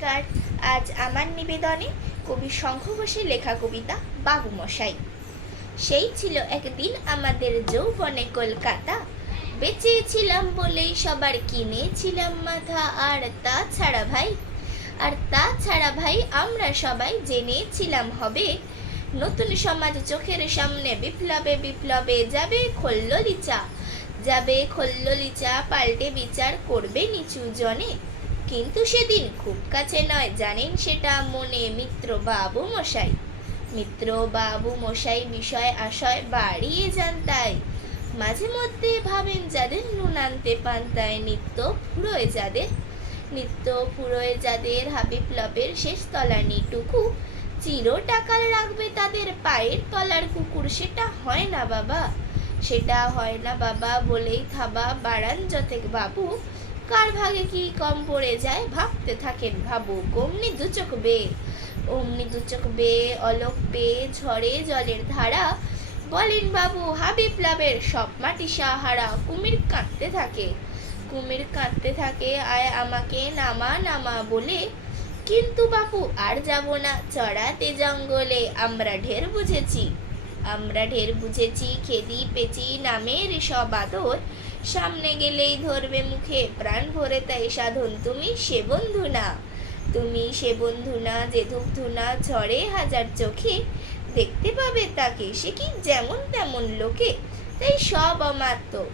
নমস্কার। আজ আমার নিবেদনে কবি শঙ্খ ঘোষের লেখা কবিতা বাবু মশাই সেই ছিল একদিন আমাদের যৌবনে কলকাতা। বেঁচেছিলাম বলেই সবার কিনেছিলাম মাথা। আর তাছাড়া ভাই, আর তাছাড়া ভাই আমরা সবাই জেনেছিলাম হবে। নতুন সমাজ চোখের সামনে বিপ্লবে বিপ্লবে যাবে খোল্ললিচা। যাবে খোল্ললিচা, পাল্টে বিচার করবে নিচু জনে। কিন্তু সেদিন খুব কাছে নয়, জানেন সেটা মনে মিত্র বাবু মশাই। মিত্র বাবু মশাই বিষয় আশয় বাড়িয়ে যান তাই। মাঝে মধ্যে ভাবেন যাদের নুন আনতে পান্তায় নিত্য ফুরোয় যাদের। নিত্য ফুরোয় যাদের হাবিপ্লবের শেষ তলানিটুকু, চির টাকাল রাখবে তাদের পায়ের তলার কুকুর, সেটা হয় না বাবা। সেটা হয় না বাবা বলেই থাবা বাড়ান যতেক বাবু। কার ভাগে কি কম পড়ে যায়? ভাবতে থাকেন ভাবু অমনি দুচোখ বে, অমনি দুচোখ বে, অলোক বে ঝড়ে জলের ধারা। বলেন বাবু হাবিপ্লাবের সব মাটি সাহারা। কুমির কাঁদতে থাকে, কুমির কাঁদতে থাকে, আয় আমাকে নামা নামা বলে। কিন্তু বাপু আর যাব না চড়াতে জঙ্গলে। আমরা ঢের বুঝেছি, আমরা ঢের বুঝেছি, খেদি পেচি, নামের সব আদর। সামনে গেলেই ধরবে মুখে প্রাণ ভরে তাই সাধন তুমি সে বন্ধু না। তুমি সে বন্ধু না যে ধূপ ধুনা ঝরে হাজার চোখে। দেখতে পাবে তাকে সে কি যেমন তেমন লোকে। তাই সব অমাত্য,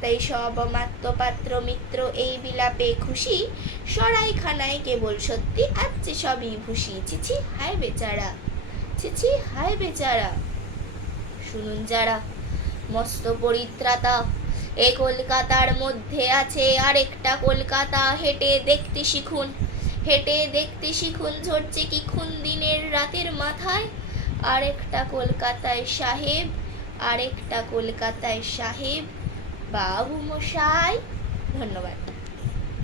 তাই সব অমাত্য পাত্র মিত্র এই বিলাপে খুশি। সরাইখানায় কেবল সত্যি আছে সবই ভুসি চিছি হায় বেচারা চিছি হায় বেচারা। শুনুন যারা, মস্ত পরিত্রাতা এ কলকাতার মধ্যে আছে আরেকটা কলকাতা। হেঁটে দেখতে শিখুন, হেঁটে দেখতে শিখুন, ঝরছে কি খুন দিনের রাতের মাথায়। আরেকটা কলকাতায় সাহেব, আরেকটা কলকাতায় সাহেব, বাবু মশাই, ধন্যবাদ।